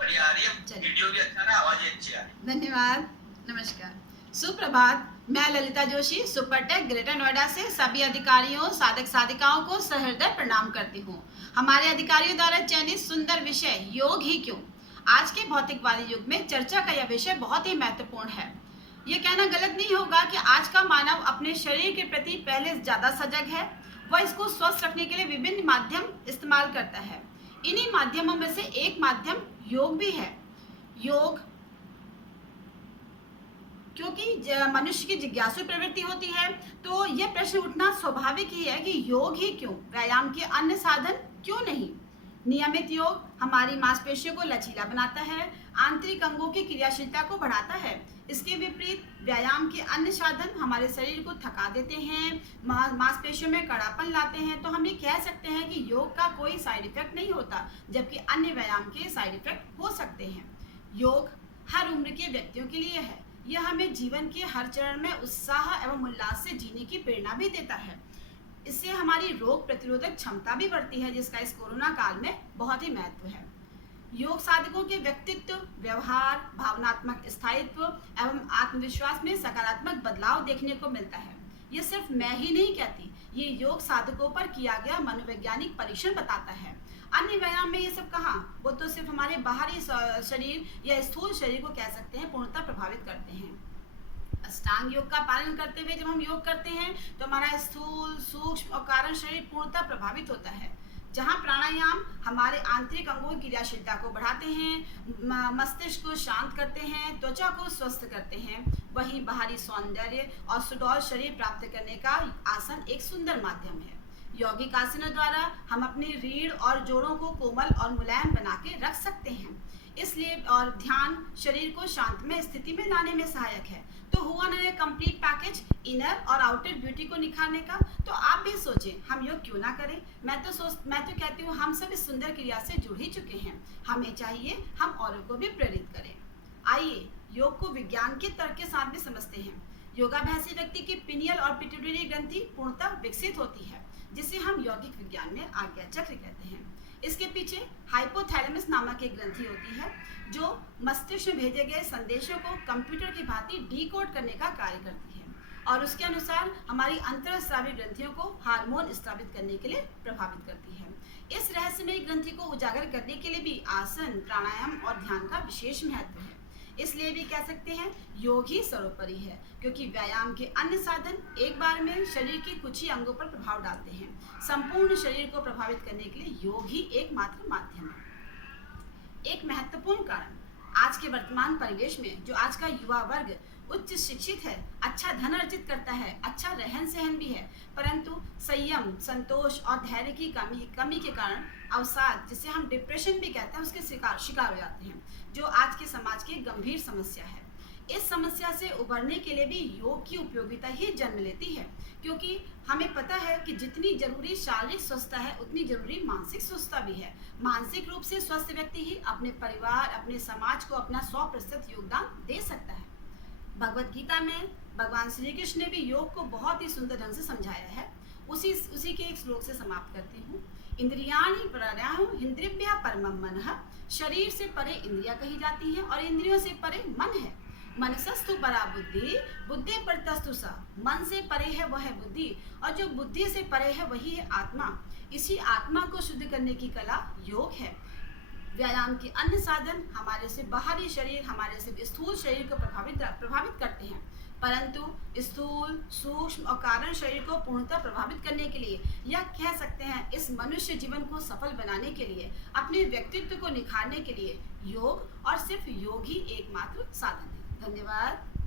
बढ़िया आ रही है। चलिए। वीडियो भी अच्छा ना, आवाज अच्छी आ रही है। धन्यवाद। नमस्कार। सुप्रभात। मैं ललिता जोशी सुपरटेक ग्रेटर नोएडा से सभी अधिकारियों साधक साधिकाओं को सहृदय प्रणाम करती हूँ। हमारे अधिकारियों द्वारा चयनित सुंदर विषय योग ही क्यों, आज के भौतिकवादी युग में चर्चा का यह विषय बहुत ही महत्वपूर्ण है। ये कहना गलत नहीं होगा कि आज का मानव अपने शरीर के प्रति पहले ज्यादा सजग है। वह इसको स्वस्थ रखने के लिए विभिन्न माध्यम इस्तेमाल करता है। इन्हीं माध्यमों में से एक माध्यम योग भी है। योग क्योंकि मनुष्य की जिज्ञासु प्रवृत्ति होती है, तो यह प्रश्न उठना स्वाभाविक ही है कि योग ही क्यों, व्यायाम के अन्य साधन क्यों नहीं। नियमित योग हमारी मांसपेशियों को लचीला बनाता है, आंतरिक अंगों की क्रियाशीलता को बढ़ाता है। इसके विपरीत व्यायाम के अन्य साधन हमारे शरीर को थका देते हैं, मांसपेशियों में कड़ापन लाते हैं। तो हम ये कह सकते हैं कि योग का कोई साइड इफेक्ट नहीं होता, जबकि अन्य व्यायाम के साइड इफेक्ट हो सकते हैं। योग हर उम्र के व्यक्तियों के लिए है। यह हमें जीवन के हर चरण में उत्साह एवं उल्लास से जीने की प्रेरणा भी देता है। इससे हमारी रोग प्रतिरोधक क्षमता भी बढ़ती है, जिसका इस कोरोना काल में बहुत ही महत्व है। योग साधकों के व्यक्तित्व, व्यवहार, भावनात्मक स्थायित्व एवं आत्मविश्वास में सकारात्मक बदलाव देखने को मिलता है। ये सिर्फ मैं ही नहीं कहती, ये योग साधकों पर किया गया मनोवैज्ञानिक परीक्षण बताता है। अन्य व्यायाम में ये सब कहाँ, वो तो सिर्फ हमारे बाहरी शरीर या स्थूल शरीर को कह सकते हैं पूर्णतः प्रभावित करते हैं। अष्टांग योग का पालन करते हुए जब हम योग करते हैं तो हमारा स्थूल, सूक्ष्म और कारण शरीर पूर्णतः प्रभावित होता है। जहाँ प्राणायाम हमारे आंतरिक अंगों की क्रियाशीलता को बढ़ाते हैं, मस्तिष्क को शांत करते हैं, त्वचा को स्वस्थ करते हैं, वहीं बाहरी सौंदर्य और सुडौल शरीर प्राप्त करने का आसन एक सुंदर माध्यम है। यौगिक आसनों द्वारा हम अपने रीढ़ और जोड़ों को कोमल और मुलायम बना के रख सकते हैं। इसलिए और ध्यान शरीर को शांतमय स्थिति में लाने में सहायक है। तो हुआ ना ये कंप्लीट पैकेज इनर और आउटर ब्यूटी को निखारने का। तो आप भी सोचें, हम योग क्यों ना करें। मैं तो कहती हूँ हम सब इस सुंदर क्रिया से जुड़ ही चुके हैं। हमें चाहिए हम औरों को भी प्रेरित करें। आइए योग को विज्ञान के तर्क के साथ भी समझते हैं। योगाभ्यासी व्यक्ति की पिनियल और पिट्यूटरी ग्रंथि पूर्णतः विकसित होती है, जिसे हम यौगिक विज्ञान में आज्ञा चक्र कहते हैं। इसके पीछे हाइपोथैलेमस नामक एक ग्रंथि होती है, जो मस्तिष्क में भेजे गए संदेशों को कंप्यूटर की भांति डिकोड करने का कार्य करती है और उसके अनुसार हमारी अंतरस्रावी ग्रंथियों को हार्मोन स्रावित करने के लिए प्रभावित करती है। इस रहस्यमय ग्रंथि को उजागर करने के लिए भी आसन, प्राणायाम और ध्यान का विशेष महत्व है। इसलिए भी कह सकते हैं योग ही सर्वोपरि है, क्योंकि व्यायाम के अन्य साधन एक बार में शरीर के कुछ ही अंगों पर प्रभाव डालते हैं। संपूर्ण शरीर को प्रभावित करने के लिए योग ही एकमात्र माध्यम है। एक महत्वपूर्ण कारण, आज के वर्तमान परिवेश में जो आज का युवा वर्ग उच्च शिक्षित है, अच्छा धन अर्जित करता है, अच्छा रहन सहन भी है, परंतु संयम, संतोष और धैर्य की कमी के कारण अवसाद, जिसे हम डिप्रेशन भी कहते हैं, उसके शिकार हो जाते हैं, जो आज के समाज की गंभीर समस्या है। इस समस्या से उबरने के लिए भी योग की उपयोगिता ही जन्म लेती है, क्योंकि हमें पता है कि जितनी जरूरी शारीरिक स्वस्थता है, उतनी जरूरी मानसिक स्वस्थता भी है। मानसिक रूप से स्वस्थ व्यक्ति ही अपने परिवार, अपने समाज को अपना 100% योगदान दे सकता है। भगवत गीता में भगवान श्री कृष्ण ने भी योग को बहुत ही सुंदर ढंग से समझाया है। उसी के एक श्लोक से समाप्त करती हूँ। इंद्रियाणि प्ररयाहु इंद्रिभ्यः परमं मनः। शरीर से परे इंद्रियां कही जाती हैं और इंद्रियों से परे मन है। मनसस्तु परा बुद्धि, बुद्धि परतस्तु सा। मन से परे है वह है बुद्धि, और जो बुद्धि से परे है वही है आत्मा। इसी आत्मा को शुद्ध करने की कला योग है। व्यायाम के अन्य साधन हमारे से बाहरी शरीर, हमारे से स्थूल शरीर को प्रभावित करते हैं, परंतु स्थूल, सूक्ष्म और कारण शरीर को पूर्णतः प्रभावित करने के लिए, या कह सकते हैं इस मनुष्य जीवन को सफल बनाने के लिए, अपने व्यक्तित्व को निखारने के लिए योग और सिर्फ योग ही एकमात्र साधन है। धन्यवाद।